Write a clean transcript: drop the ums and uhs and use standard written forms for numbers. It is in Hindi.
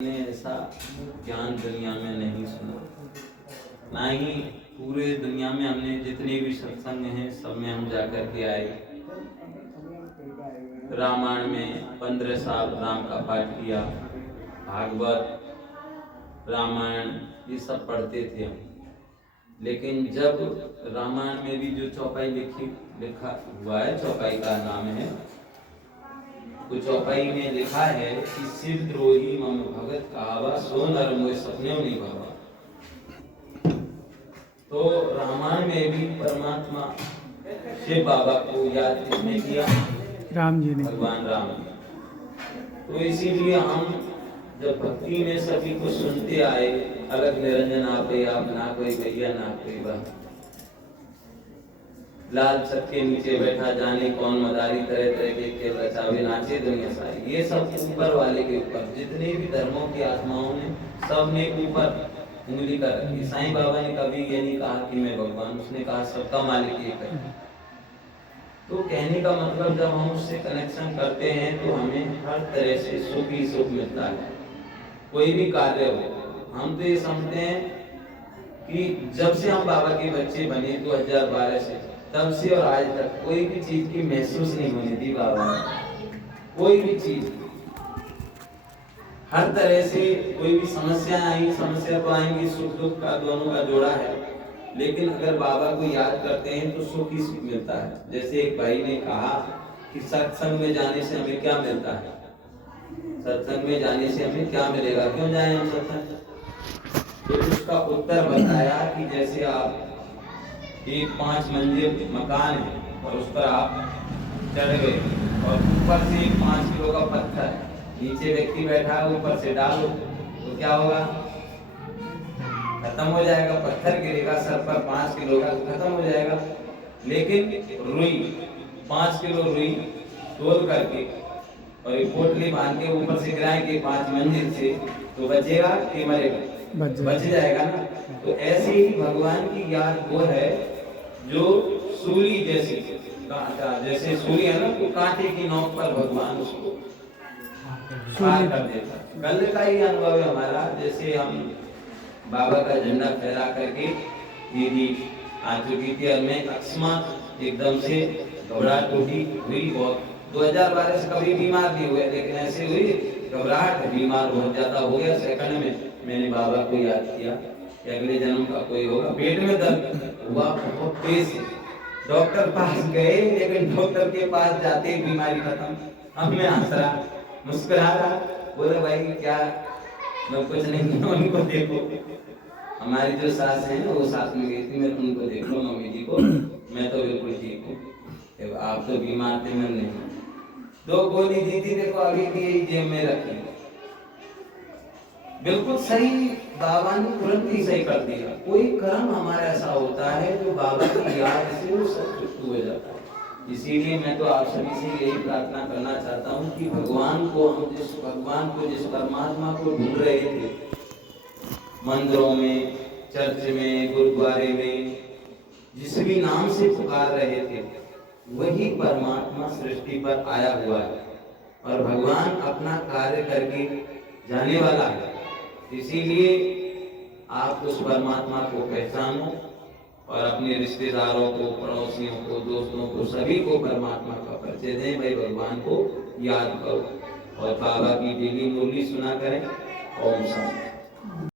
मैंने ऐसा ज्ञान दुनिया में नहीं सुना, ना ही पूरे दुनिया में हमने जितने भी सत्संग हैं सब में हम जाकर के आए। रामायण में 15 साल राम का पाठ किया, भागवत, रामायण ये सब पढ़ते थे हम। लेकिन जब रामायण में भी जो चौपाई लिखा हुआ है, चौपाई का नाम है, तो चौपाई में लिखा है कि शिव द्रोही मम भगत कहावा सो नर मोय सपने नहीं भावा। तो रामायण में भी परमात्मा शिव बाबा को याद किसने किया? राम जी ने, भगवान राम। तो इसीलिए हम जब भक्ति में सभी को सुनते आए, अलग निरंजन आपे आप, ना कोई भैया ना कोई बा, लाल छत के नीचे बैठा जाने कौन मदारी, तरह तरह के खेल रचावे नाचे दुनिया सारी। ये सब ऊपर वाले के ऊपर, जितने भी धर्मों की आत्माओं ने सब ने ऊपर उंगली कर रखी। साईं बाबा ने कभी ये नहीं कहा कि मैं भगवान, उसने कहा सबका मालिक एक है। तो कहने का मतलब जब हम उससे कनेक्शन करते हैं तो हमें हर तरह से सुख ही सुख मिलता है। कोई भी कार्य हो, हम तो ये समझते हैं कि जब से हम बाबा के बच्चे बने 2012 से, तब से और आज तक कोई भी चीज की महसूस नहीं होने दी बाबा ने। कोई भी चीज, हर तरह से कोई भी समस्या आई, समस्या तो आएंगी, सुख दुख का दोनों का जोड़ा है। लेकिन अगर बाबा को याद करते हैं तो सुख ही सुख मिलता है। जैसे एक भाई ने कहा कि सत्संग में जाने से हमें क्या मिलता है, सत्संग में जाने से हमें क्या मिलेगा, क्यों जाए हम सत्संग? तो उसका उत्तर बताया कि जैसे आप एक 5 मंजिल मकान है और उस पर आप चढ़ गए और ऊपर से एक 5 किलो का पत्थर, नीचे व्यक्ति बैठा है, ऊपर से डालो तो क्या होगा? खत्म हो जाएगा। पत्थर गिरेगा सर पर 5 किलो का, खत्म हो जाएगा। लेकिन रुई, 5 किलो रुई तोल करके और एक पोटली बांध के ऊपर से गिराएंगे 5 मंजिल से, तो बचेगा कि मरेगा? बच जाएगा ना। तो ऐसे ही भगवान की याद वो है जो सूली जैसे जैसे सूली है ना, तो कांटे की नोक पर भगवान उसको पार कर देता। कल का ही अनुभव है हमारा। जैसे हम बाबा का झंडा फहरा करके दीदी आ चुकी थी और मैं अकस्मात एकदम से घबराहट उठी हुई बहुत। 2012 से कभी बीमार नहीं हुए, लेकिन ऐसे हुई घबराहट, बीमार बहुत ज्यादा हो गया। सेकंड में मैंने बाबा को याद किया कि अगले जन्म का कोई होगा। पेट में दर्द हुआ बहुत तेज, डॉक्टर पास गए, लेकिन डॉक्टर के पास जाते ही बीमारी खत्म। अब मैं हंस रहा, मुस्कुरा रहा, बोले भाई क्या, मैं कुछ नहीं, उनको देखो। हमारी जो सास है ना, वो साथ में गई थी, मैं उनको देख लो मम्मी जी को, मैं तो बिल्कुल ठीक हूँ, आप तो बीमार थे, मैं नहीं। 2 गोली दी थी, देखो अभी भी यही जेब में रखी, बिल्कुल सही। बाबा ने तुरंत ही सही कर दिया। कोई कर्म हमारा ऐसा होता है जो बाबा की याद से वो सब छुट्टू हो जाता है। इसीलिए मैं तो आप सभी से यही प्रार्थना करना चाहता हूँ कि भगवान को, हम जिस भगवान को, जिस परमात्मा को ढूंढ रहे थे मंदिरों में, चर्च में, गुरुद्वारे में, जिस भी नाम से पुकार रहे थे, वही परमात्मा सृष्टि पर आया हुआ है और भगवान अपना कार्य करके जाने वाला है। इसीलिए आप उस परमात्मा को पहचानो और अपने रिश्तेदारों को, पड़ोसियों को, दोस्तों को, सभी को परमात्मा का परिचय दें। भाई भगवान को याद करो और बाबा की डेली मुरली सुना करें। ओम शांति।